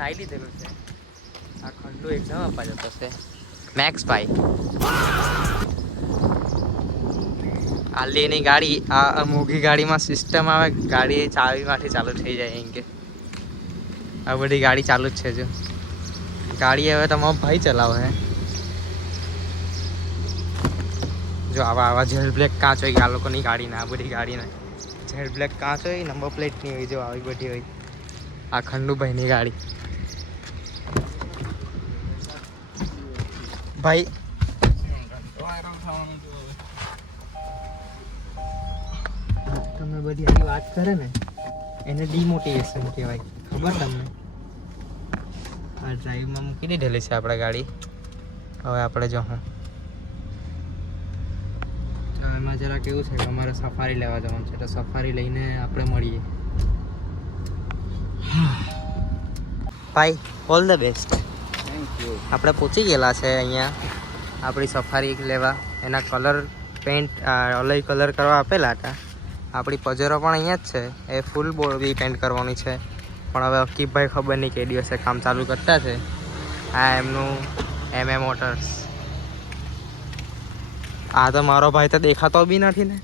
નાઈ લીધેલું છે. આ ખંડુ એક્ઝામ આપવા જતો છે મેક્સ ભાઈ. આલી એની ગાડી આ મોઘી ગાડીમાં સિસ્ટમ આવે ગાડી ચાવીમાંથી ચાલુ થઈ જાય એમ કે આ બધી ગાડી ચાલુ જ છે. જો ગાડી હવે તમારો ભાઈ ચલાવે હે. જો આવા જેડ બ્લેક કાચ હોય આ લોકોની ગાડીને આ બધી ગાડીને જેડ બ્લેક કાચ હોય નંબર પ્લેટ નહીં હોય. જો આવી બધી હોય આ ખંડુભાઈની ગાડી. ભાઈ તમે બધી આની વાત કરે ને એને ડિમોટિવેશન કહેવાય ખબર તમને. આ ડ્રાઈવમાં મૂકી દીધેલી છે આપણે ગાડી. હવે આપણે જો હું એમાં જરા કેવું છે કે અમારે સફારી લેવા જવાનું છે તો સફારી લઈને આપણે મળીએ. ભાઈ all the best. Thank you. આપણે પહોંચી ગયેલા છે અહીંયા આપણી સફારી લેવા. એના કલર પેન્ટ અલગ કલર કરવા આપેલા હતા. આપણી પજેરો પણ અહીંયા જ છે. એ ફૂલ બોડી પેન્ટ કરવાની છે પણ હવે અકીબભાઈ ખબર નહીં કે દિવસે કામ ચાલુ કરતા છે. આ એમનું MM મોટર્સ. આ તો મારો ભાઈ તો દેખાતો બી નથી ને.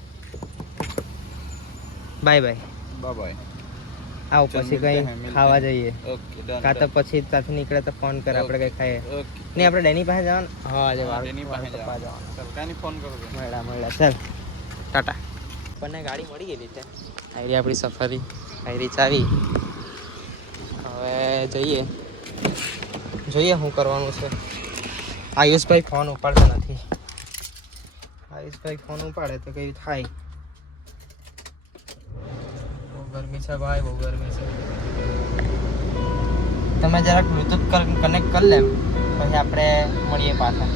Bye bye. બાય. આવો પછી કંઈ ખાવા જઈએ. Okay done. કાં તો પછી ત્યાંથી નીકળે તો ફોન કરે આપણે કંઈ ખાઈએ. ઓકે. નહીં આપણે ડેની પાસે જવાનું. હા આજે એની પાસે જવાનું. ચાલ કાની ફોન કરો. મળ્યા ચાલ ટાટા. આપણને ગાડી મળી ગયેલી છે. આયરી આપણી સફારી આયરી ચાવી. હવે જોઈએ શું કરવાનું છે. આયુષભાઈ ફોન ઉપાડતા નથી. આયુષભાઈ ફોન ઉપાડે તો કંઈ થાય. બહુ ગરમી છે ભાઈ બહુ ગરમી છે. તમે જરાક બ્લૂટૂથ કનેક્ટ કરી લે પછી આપણે મળીએ પાછા.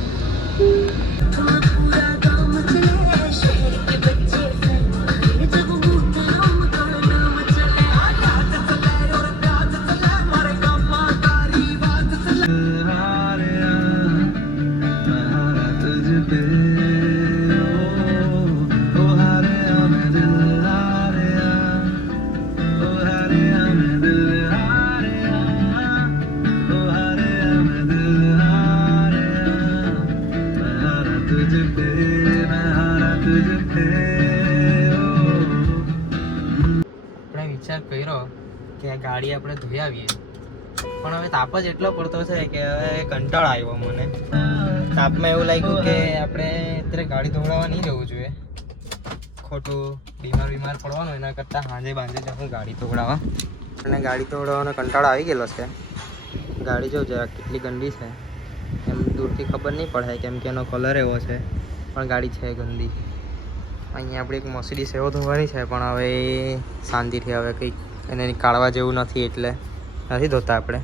વિચાર કર્યો કે આ ગાડી આપણે ધોઈ આવીએ પણ હવે તાપ જ એટલો પડતો છે કે હવે કંટાળો આવ્યો મને. તાપમાં એવું લાગ્યું કે આપણે અત્યારે ગાડી ધોવડાવવા નહીં જવું જોઈએ. ખોટું બીમાર પડવાનું એના કરતાં સાંજે જવું ગાડી ધોવડાવવા. અને ગાડી ધોવડાવવાનો કંટાળો આવી ગયેલો છે. ગાડી જો જરા કેટલી ગંદી છે એમ દૂરથી ખબર નહીં પડે કેમ કે એનો કલર એવો છે પણ ગાડી છે ગંદી. અહીંયા આપણે એક મર્સિડીઝ એવો ધોવાની છે પણ હવે શાંતિથી હવે કંઈક એને કાઢવા જેવું નથી એટલે નથી ધોતા આપણે.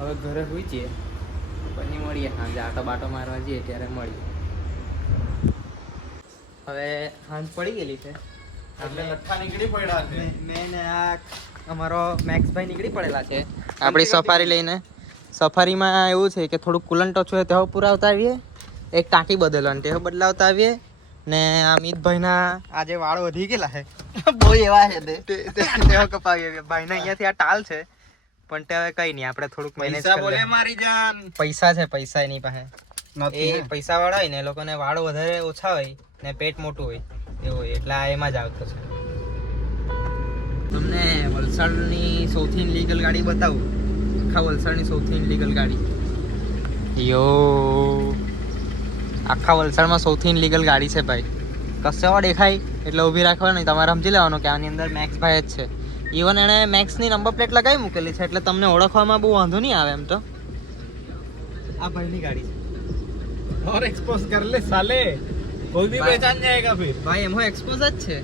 હવે ઘરે હોઈ જઈએ પછી મળીએ સાંજે આટો બાટો મારવા જઈએ ત્યારે મળીએ. હવે સાંજ પડી ગયેલી છે એટલે લઠ્ઠા નીકળી પડ્યા છે. મેં આ અમારો મેક્સભાઈ નીકળી પડેલા છે આપણી સફારી લઈને. સફારીમાં એવું છે કે થોડુંક કુલન્ટ ઓછું હોય તેઓ પુરાવતા આવીએ. એક ટાંકી બદલવાની તેઓ બદલાવતા આવીએ ને આ મિતભાઈના આજે વાળ વધી ગયેલા છે બહુ એવા છે તેઓ કપાવીએ. ભાઈને અહીંયાથી આ ટાલ છે પણ તે હવે કંઈ નહીં આપણે થોડુંક મેનેજ પૈસા બોલે મારી જાન. પૈસા છે પૈસા એની પાસે. નથી એ પૈસા વાળા હોય ને એ લોકોને વાળ વધારે ઓછા હોય ને પેટ મોટું હોય એવું હોય એટલે આ એમાં જ આવતો છે. તમને વલસાડની સૌથી ઇનલીગલ ગાડી બતાવું. આખા વલસાડની સૌથી ઇનલીગલ ગાડી. આખા વલસાડમાં સૌથી ઇનલીગલ ગાડી છે ભાઈ. કશેવા દેખાય એટલે ઊભી રાખવાની. તમારે સમજી લેવાનું કે આની અંદર મેક્સભાઈ જ છે. ઇવન એણે મેક્સની નંબર પ્લેટ લગાવી મૂકેલી છે એટલે તમને ઓળખવામાં બહુ વાંધો નહીં આવે એમ તો. આ ભાઈની ગાડી છે. और एक्सपोज कर ले साले कोई भी पहचान जाएगा फिर. ભાઈ એમાં એક્સપોઝ જ છે.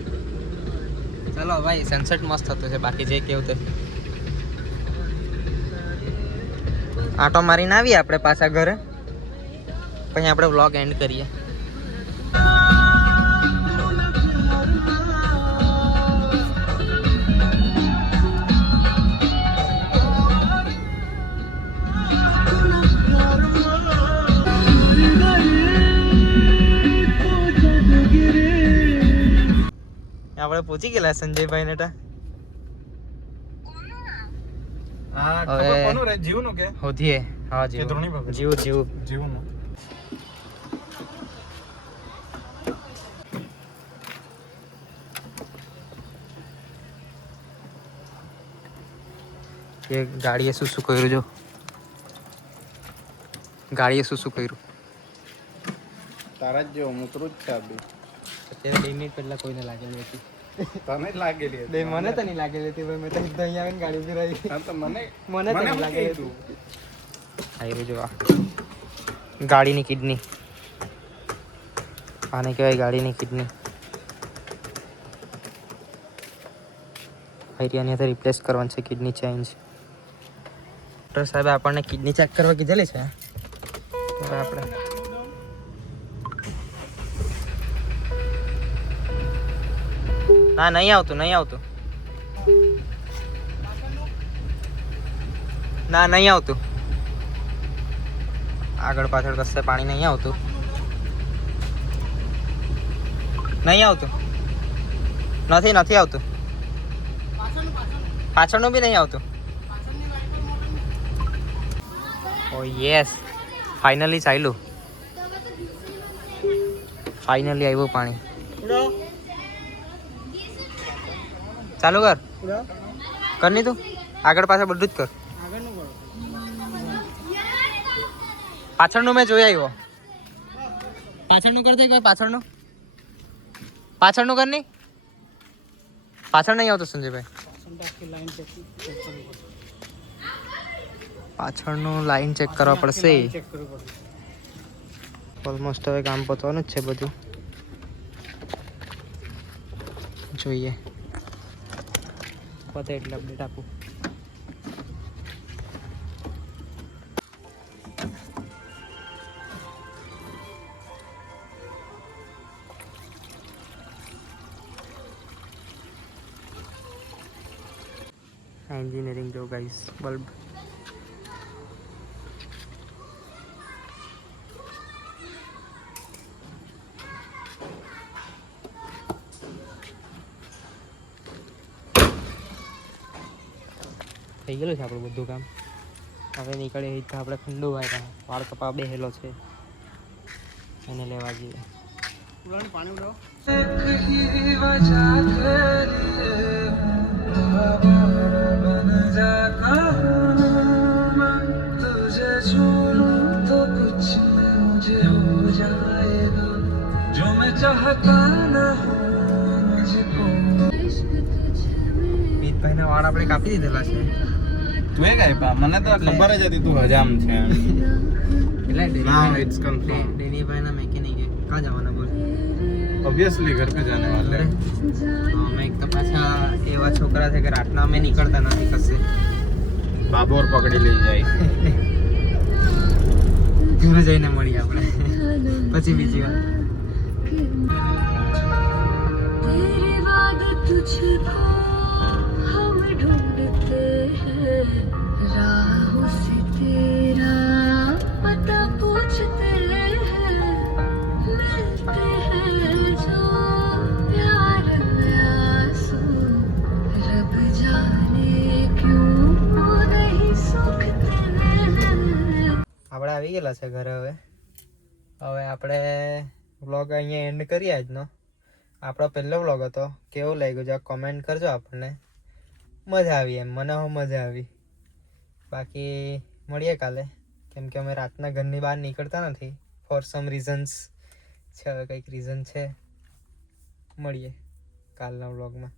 ચલો ભાઈ સનસેટ મસ્ત થતું છે બાકી જે કેવું તે. આટો મારીને આવીએ આપણે પાછા ઘરે પછી આપણે વ્લોગ એન્ડ કરીએ. આપણે પહોંચી ગયેલા સંજયભાઈ ને. હા હવે- ખબર કોનું રે જીવનું કે હોધીએ હા કે જીવ ધ્રોણી બાબુ? જીવ જીવ જીવનું એ ગાડીએ શું શું કર્યું જો ગાડીએ શું શું કર્યું તારા જ જેવો મૂતરું જ છે આ બી અત્યારે 2 મિનિટ પહેલા કોઈને લાગેલી હતી તને જ લાગેલી હતી. મને તો નહીં લાગેલી હતી ભાઈ મેં તો સીધા અહીંયા આવીને ગાડી ઉભી રહી હા તો મને મને તો નહીં શું લાગેલી કીધું? આવ્યું જો આ ગાડીની કિડની આને કહેવાય ગાડીની કિડની આની સાથે રિપ્લેસ કરવાની છે કિડની ચેન્જ ડૉક્ટર સાહેબે આપણને કિડની ચેક કરવા કીધેલી છે હવે આપણે ના નહીં આવતું ના નહીં આવતું આગળ પાછળ કશે પાણી નહીં આવતું નથી આવતું પાછળનું બી નહીં આવતું ઓ યસ ફાઇનલી ચાલ્યું ફાઇનલી આવ્યું પાણી ચાલુ કર નહીં તું આગળ પાછળ બધું જ કર પાછળનું મેં જોઈ આવ્યો પાછળનું કર દે પાછળનું કર નહીં પાછળ નહીં આવતું સંજયભાઈ પાછળનું લાઈન ચેક કરવા પડશે ઓલમોસ્ટ હવે કામ પતવાનું જ છે બધું જોઈએ પતે એટલે અપડેટ આપું એન્જિનિયરિંગ જો ગાઈસ બલ્બ થઈ ગયેલું છે આપણું બધું કામ હવે નીકળે તો આપણે ઠંડુ ભાઈ વાળ કપા બેહેલો છે એને લેવા જઈએ પાણી ઉડાવો મીતભાઈના વાળ આપણે કાપી દીધેલા છે તું એ કાંઈ મને તો ખબર જ હતી તું હજામ છે Now it's confirmed. ડેનીભાઈના મેકેનિકે ક્યાં જવાના બોલ Obviously घर पे जाने वाले हैं. અમે એક તો પાછા એવા છોકરા છે કે રાતના અમે નીકળતા નથી કશે બાબોર પકડી લઈ જાય ઘરે જઈને મળીએ આપણે પછી બીજી વાર तेरी बात तुझको हम ढूंढते हैं राहों से तेरा पता पूछते हैं मिलते हैं जो प्यार में आंसू रब जाने क्यों नहीं सूखते हैं આપણે આવી ગયેલા છે ઘરે હવે આપણે વ્લોગ અહીંયા એન્ડ કરીએ આજનો આપણો પહેલો વ્લોગ હતો કેવો લાગ્યો જરા કોમેન્ટ કરજો આપણને મજા આવી એમ મને હો મજા આવી બાકી મળીએ કાલે કેમ કે અમે રાતના ઘરની બહાર નીકળતા નથી ફોર સમ રીઝન્સ છે હવે કંઈક રીઝન છે મળીએ કાલના વ્લોગમાં